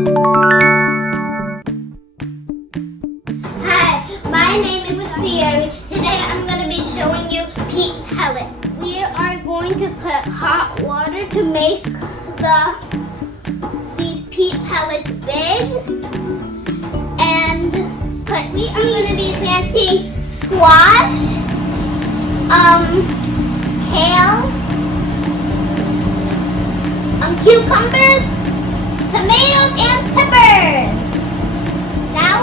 Hi, my name is Sierra. Today I'm going to be showing you peat pellets. We are going to put hot water to make these peat pellets big. And we are going to be planting squash, kale, cucumbers, tomatoes, and peppers. Now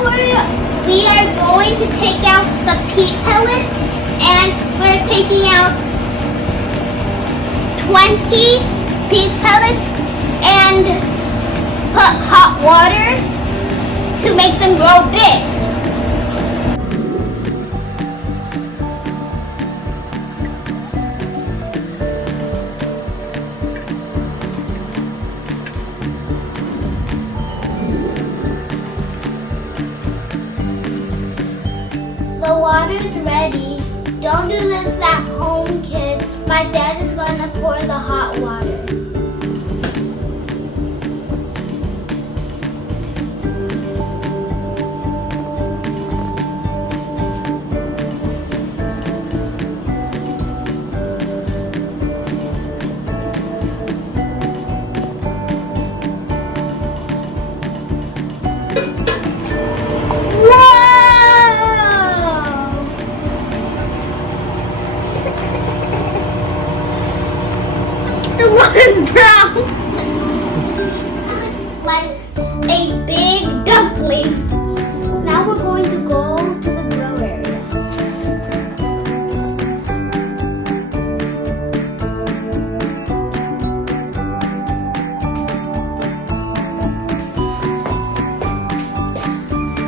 we are going to take out the peat pellets, and we're taking out 20 peat pellets and put hot water to make them grow big. The water's ready. Don't do this at home, kids. My dad is gonna pour the hot water. The water's brown. Looks like a big dumpling. Now we're going to go to the grow area.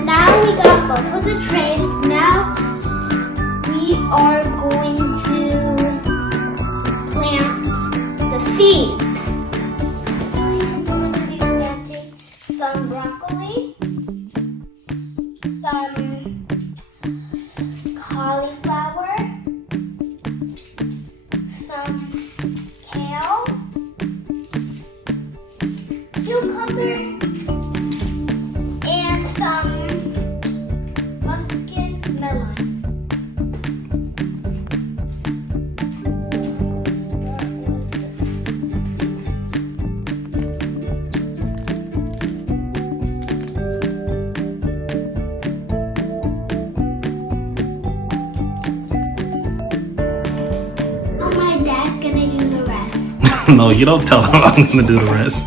Now we got both of the trays. Now we are going to plant the seeds. I'm going to be planting some broccoli, some cauliflower, some kale, cucumber, and some muscat melon. My dad's gonna do the rest. No, you don't tell them I'm gonna do the rest.